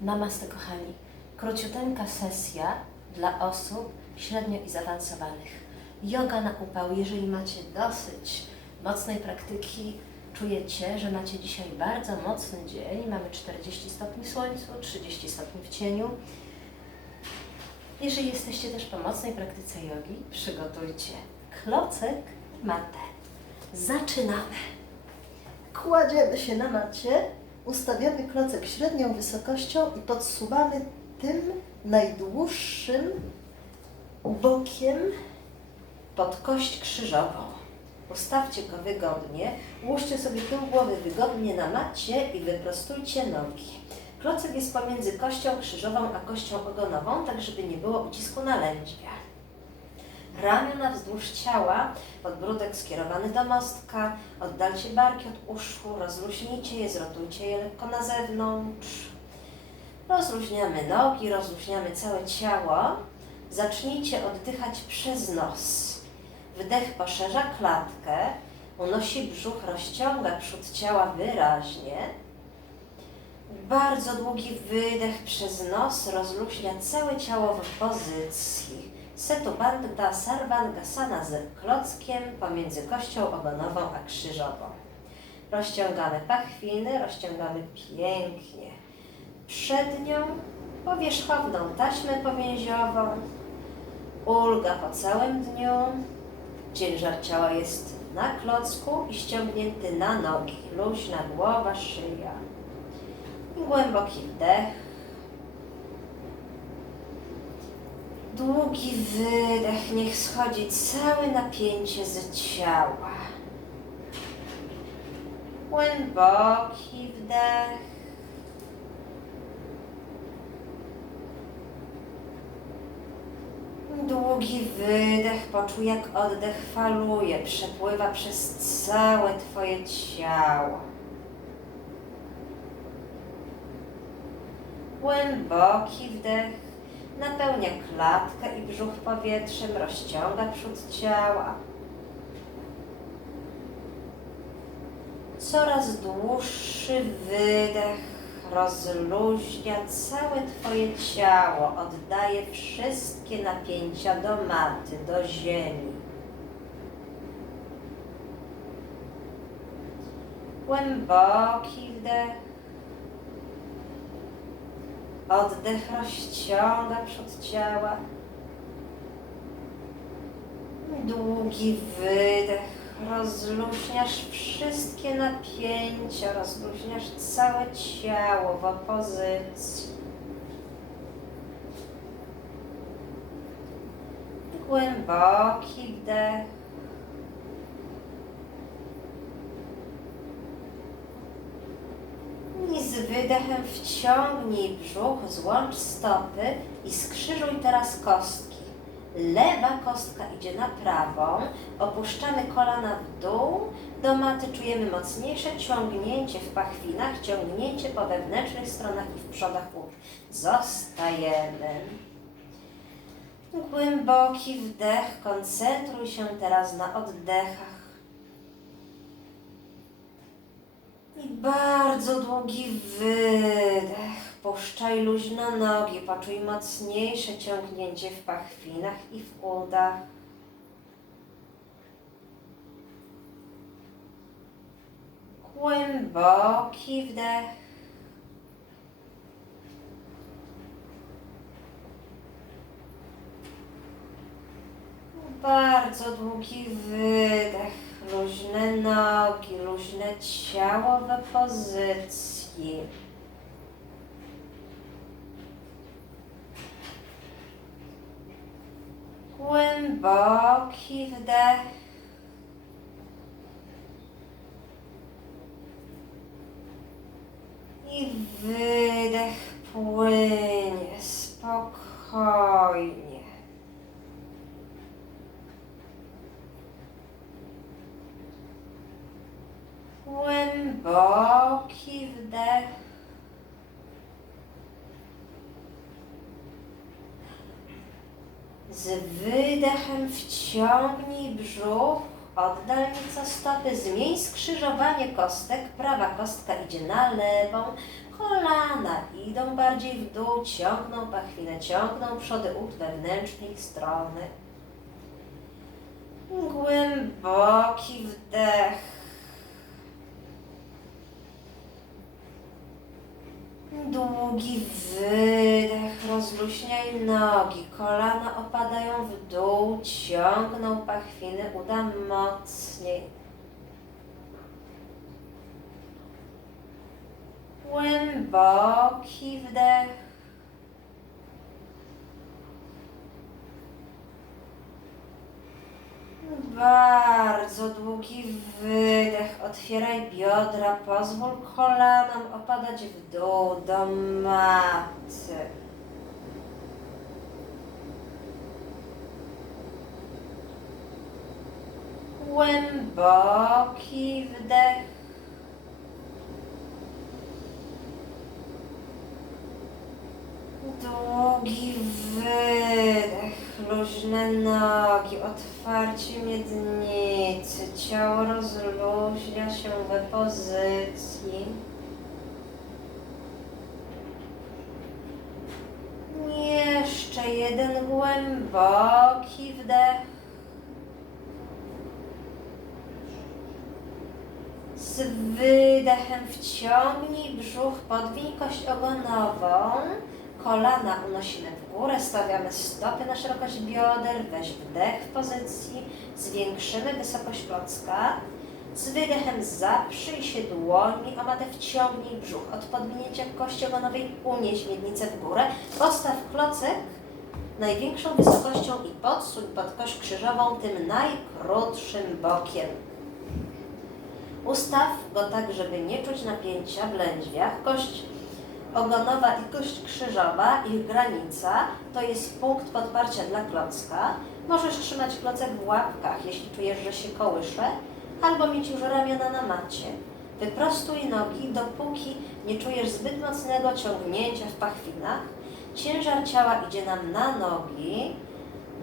Namaste kochani. Króciuteńka sesja dla osób średnio i zaawansowanych. Yoga na upał. Jeżeli macie dosyć mocnej praktyki, czujecie, że macie dzisiaj bardzo mocny dzień, mamy 40 stopni słońcu, 30 stopni w cieniu. Jeżeli jesteście też po mocnej praktyce jogi, przygotujcie klocek matę. Zaczynamy. Kładziemy się na macie, ustawiamy klocek średnią wysokością i podsuwamy tym najdłuższym bokiem pod kość krzyżową. Ustawcie go wygodnie, ułóżcie sobie tył głowy wygodnie na macie i wyprostujcie nogi. Klocek jest pomiędzy kością krzyżową a kością ogonową, tak żeby nie było ucisku na lędźwia. Ramiona wzdłuż ciała, podbródek skierowany do mostka, oddalcie barki od uszu, rozluźnijcie je, zrotujcie je lekko na zewnątrz. Rozluźniamy nogi, rozluźniamy całe ciało. Zacznijcie oddychać przez nos. Wdech poszerza klatkę, unosi brzuch, rozciąga przód ciała wyraźnie. Bardzo długi wydech przez nos rozluźnia całe ciało w pozycji Setubandha Sarvangasana z klockiem pomiędzy kością ogonową a krzyżową. Rozciągamy pachwiny, rozciągamy pięknie przednią, powierzchowną taśmę powięziową. Ulga po całym dniu. Ciężar ciała jest na klocku i ściągnięty na nogi. Luźna głowa, szyja. Głęboki wdech. Długi wydech, niech schodzi całe napięcie z ciała. Głęboki wdech. Długi wydech, poczuj jak oddech faluje, przepływa przez całe Twoje ciało. Głęboki wdech napełnia klatkę i brzuch powietrzem, rozciąga przód ciała. Coraz dłuższy wydech rozluźnia całe Twoje ciało, oddaje wszystkie napięcia do maty, do ziemi. Głęboki wdech. Oddech rozciąga przód ciała. Długi wydech. Rozluźniasz wszystkie napięcia, rozluźniasz całe ciało w opozycji. Głęboki wdech. I z wydechem wciągnij brzuch, złącz stopy i skrzyżuj teraz kostki. Lewa kostka idzie na prawą, opuszczamy kolana w dół, do maty czujemy mocniejsze ciągnięcie w pachwinach, ciągnięcie po wewnętrznych stronach i w przodach łód. Zostajemy. Głęboki wdech, koncentruj się teraz na oddechach. I bardzo długi wydech. Puszczaj luźno nogi, poczuj mocniejsze ciągnięcie w pachwinach i w udach. Głęboki wdech. Bardzo długi wydech. Luźne nogi, luźne ciało w pozycji. Głęboki wdech. I wydech płynie spokojnie. Głęboki wdech. Z wydechem wciągnij brzuch, oddal nieco stopy, zmień skrzyżowanie kostek, prawa kostka idzie na lewą, kolana idą bardziej w dół, ciągną pachwinę, ciągną przody ud wewnętrznej strony. Głęboki wdech. Długi wydech, rozluźniaj nogi, kolana opadają w dół, ciągną pachwiny, uda mocniej. Głęboki wdech. Bardzo długi wydech. Otwieraj biodra, pozwól kolanom opadać w dół do maty. Głęboki wdech. Długi wydech, luźne nogi, otwarcie miednicy, ciało rozluźnia się we pozycji. Jeszcze jeden głęboki wdech. Z wydechem wciągnij brzuch, podwij kość ogonową. Kolana unosimy w górę, stawiamy stopy na szerokość bioder, weź wdech w pozycji, zwiększymy wysokość klocka. Z wydechem zaprzyj się dłońmi, a matę wciągnij brzuch. Od podwinięcia kości ogonowej unieś miednicę w górę. Postaw klocek największą wysokością i podsuń pod kość krzyżową tym najkrótszym bokiem. Ustaw go tak, żeby nie czuć napięcia w lędźwiach. Kość ogonowa i kość krzyżowa, ich granica, to jest punkt podparcia dla klocka. Możesz trzymać klocek w łapkach, jeśli czujesz, że się kołysze, albo mieć już ramiona na macie. Wyprostuj nogi, dopóki nie czujesz zbyt mocnego ciągnięcia w pachwinach. Ciężar ciała idzie nam na nogi,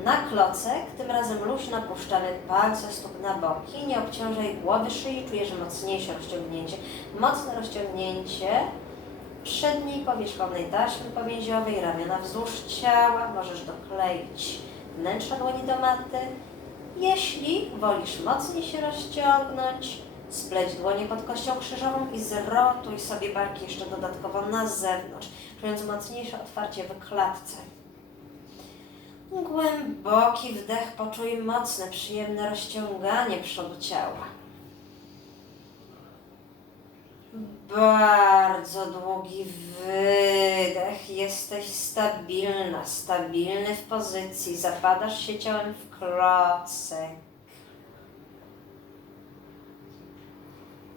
na klocek, tym razem luźno puszczamy palce stóp na boki, nie obciążaj głowy, szyi, czujesz mocniejsze rozciągnięcie. Mocne rozciągnięcie przedniej powierzchownej taśmy powięziowej, ramiona wzdłuż ciała, możesz dokleić wnętrza dłoni do maty. Jeśli wolisz mocniej się rozciągnąć, spleć dłonie pod kością krzyżową i zrotuj sobie barki jeszcze dodatkowo na zewnątrz, czując mocniejsze otwarcie w klatce. Głęboki wdech, poczuj mocne, przyjemne rozciąganie przodu ciała. Bardzo długi wydech. Jesteś stabilna, stabilny w pozycji. Zapadasz się ciałem w klocek.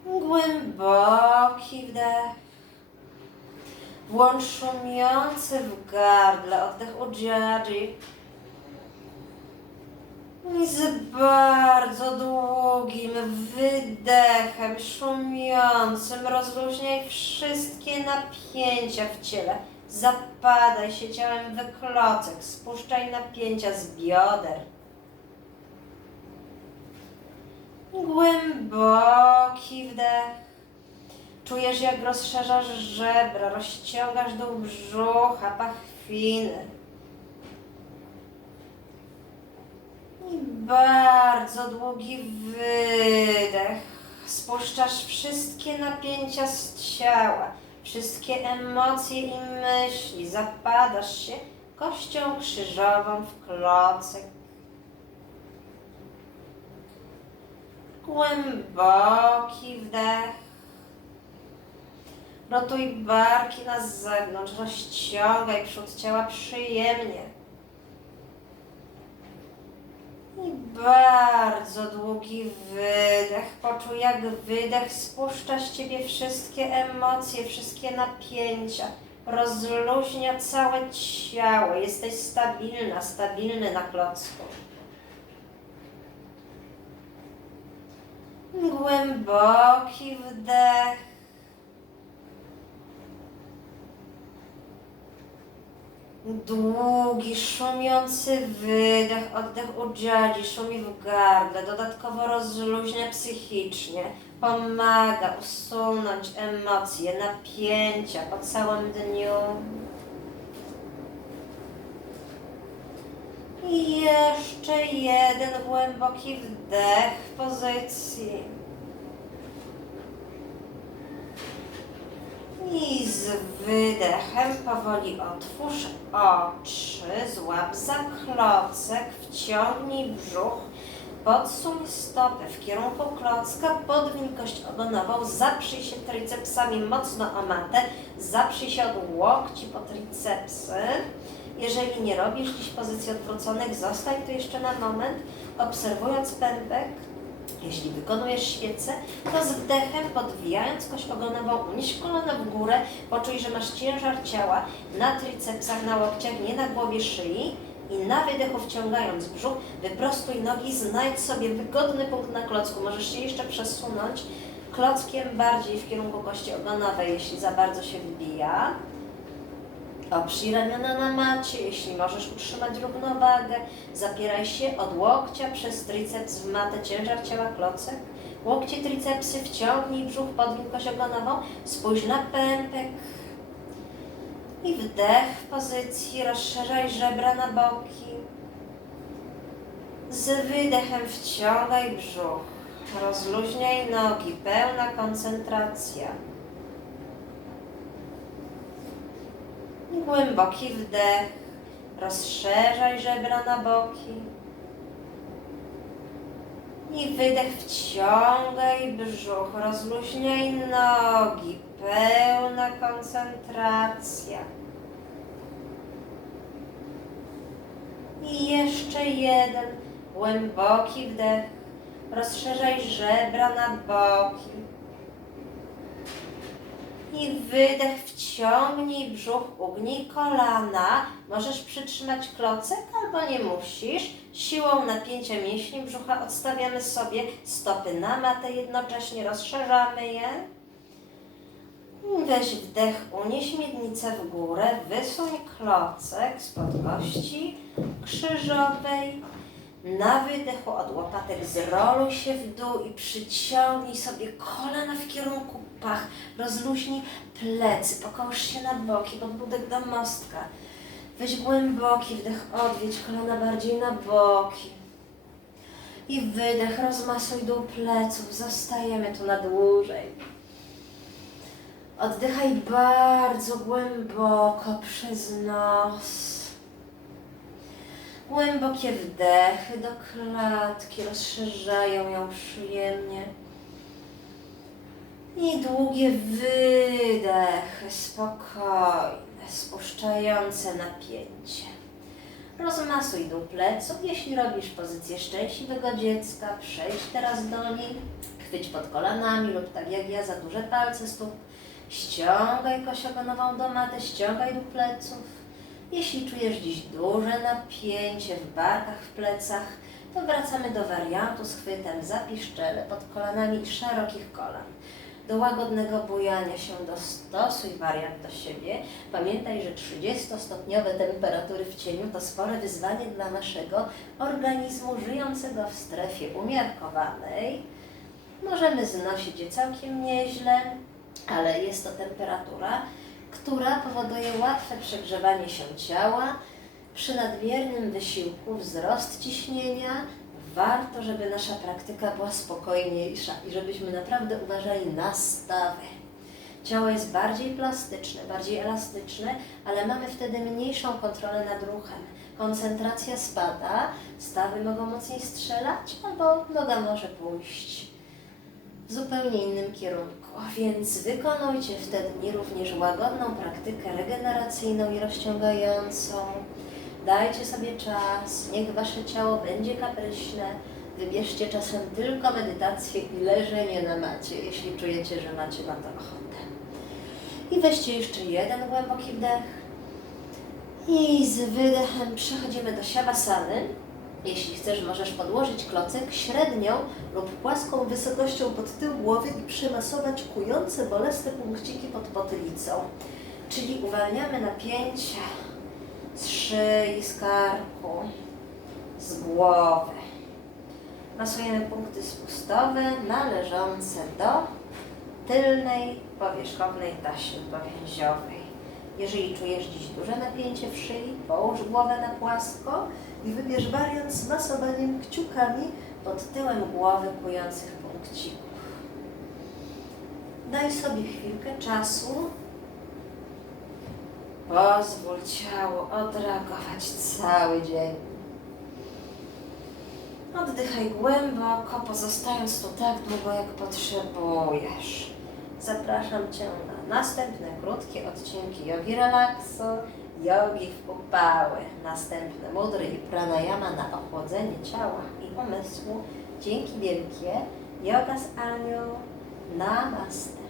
Głęboki wdech. Włącz szumiący w gardle oddech Ujjayi. Z bardzo długim wydechem, szumiącym, rozluźniaj wszystkie napięcia w ciele. Zapadaj się ciałem w klocek, spuszczaj napięcia z bioder. Głęboki wdech. Czujesz, jak rozszerzasz żebra, rozciągasz dół brzucha, pachwiny. I bardzo długi wydech. Spuszczasz wszystkie napięcia z ciała, wszystkie emocje i myśli. Zapadasz się kością krzyżową w klocek. Głęboki wdech. Rotuj barki na zewnątrz, rozciągaj przód ciała przyjemnie. I bardzo długi wydech. Poczuj, jak wydech spuszcza z ciebie wszystkie emocje, wszystkie napięcia. Rozluźnia całe ciało. Jesteś stabilna, stabilny na klocku. Głęboki wdech. Długi, szumiący wydech, oddech Ujjayi, szumi w gardle, dodatkowo rozluźnia psychicznie. Pomaga usunąć emocje, napięcia po całym dniu. I jeszcze jeden głęboki wdech w pozycji. I z wydechem powoli otwórz oczy, złap za klocek, wciągnij brzuch, podsuń stopę w kierunku klocka, podwiń kość ogonową, zaprzyj się tricepsami mocno o matę, zaprzyj się od łokci po tricepsy. Jeżeli nie robisz dziś pozycji odwróconych, zostań tu jeszcze na moment, obserwując pępek. Jeśli wykonujesz świecę, to z wdechem, podwijając kość ogonową, unieś kolana w górę, poczuj, że masz ciężar ciała na tricepsach, na łokciach, nie na głowie szyi. I na wydechu wciągając brzuch, wyprostuj nogi, znajdź sobie wygodny punkt na klocku. Możesz się jeszcze przesunąć klockiem bardziej w kierunku kości ogonowej, jeśli za bardzo się wbija. Oprzyj ramiona na macie, jeśli możesz utrzymać równowagę. Zapieraj się od łokcia przez triceps w matę, ciężar ciała klocek. Łokcie, tricepsy, wciągnij brzuch, podwin kość ogonową. Spójrz na pępek. I wdech w pozycji, rozszerzaj żebra na boki. Z wydechem wciągaj brzuch. Rozluźniaj nogi, pełna koncentracja. Głęboki wdech. Rozszerzaj żebra na boki. I wydech wciągaj brzuch, rozluźniaj nogi, pełna koncentracja. I jeszcze jeden głęboki wdech, rozszerzaj żebra na boki. I wydech, wciągnij brzuch, ugnij kolana. Możesz przytrzymać klocek albo nie musisz. Siłą napięcia mięśni brzucha odstawiamy sobie stopy na matę, jednocześnie rozszerzamy je. Weź wdech, unieś miednicę w górę, wysuń klocek spod kości krzyżowej. Na wydechu od łopatek zroluj się w dół i przyciągnij sobie kolana w kierunku pach. Rozluźnij plecy, pokołysz się na boki, podbudek do mostka. Weź głęboki wdech, odwiedź kolana bardziej na boki. I wydech, rozmasuj dół pleców, zostajemy tu na dłużej. Oddychaj bardzo głęboko przez nos. Głębokie wdechy do klatki rozszerzają ją przyjemnie. I długie wydechy, spokojne, spuszczające napięcie. Rozmasuj dół pleców, jeśli robisz pozycję szczęśliwego dziecka, przejdź teraz do niej, chwyć pod kolanami lub tak jak ja za duże palce stóp, ściągaj kość ogonową do maty, ściągaj dół pleców. Jeśli czujesz dziś duże napięcie w barkach, w plecach, to wracamy do wariantu z chwytem za piszczele pod kolanami i szerokich kolan. Do łagodnego bujania się dostosuj wariant do siebie. Pamiętaj, że 30-stopniowe temperatury w cieniu to spore wyzwanie dla naszego organizmu żyjącego w strefie umiarkowanej. Możemy znosić je całkiem nieźle, ale jest to temperatura, która powoduje łatwe przegrzewanie się ciała. Przy nadmiernym wysiłku wzrost ciśnienia. Warto, żeby nasza praktyka była spokojniejsza i żebyśmy naprawdę uważali na stawy. Ciało jest bardziej plastyczne, bardziej elastyczne, ale mamy wtedy mniejszą kontrolę nad ruchem. Koncentracja spada, stawy mogą mocniej strzelać, albo noga może pójść w zupełnie innym kierunku. Więc wykonujcie w te dni również łagodną praktykę regeneracyjną i rozciągającą. Dajcie sobie czas, niech wasze ciało będzie kapryśne. Wybierzcie czasem tylko medytację i leżenie na macie, jeśli czujecie, że macie na to ochotę. I weźcie jeszcze jeden głęboki wdech. I z wydechem przechodzimy do siawasany. Jeśli chcesz, możesz podłożyć klocek średnią lub płaską wysokością pod tył głowy i przemasować kujące, bolesne punkciki pod potylicą. Czyli uwalniamy napięcie z szyi, z karku, z głowy. Masujemy punkty spustowe należące do tylnej powierzchownej taśmy powięziowej. Jeżeli czujesz dziś duże napięcie w szyi, połóż głowę na płasko i wybierz wariant z masowaniem kciukami pod tyłem głowy kujących punkcików. Daj sobie chwilkę czasu. Pozwól ciału odreagować cały dzień. Oddychaj głęboko, pozostając tu tak długo, jak potrzebujesz. Zapraszam Cię następne krótkie odcinki jogi relaksu, jogi w upały, następne mudry i pranayama na ochłodzenie ciała i umysłu. Dzięki wielkie. Yoga z Anią. Namaste.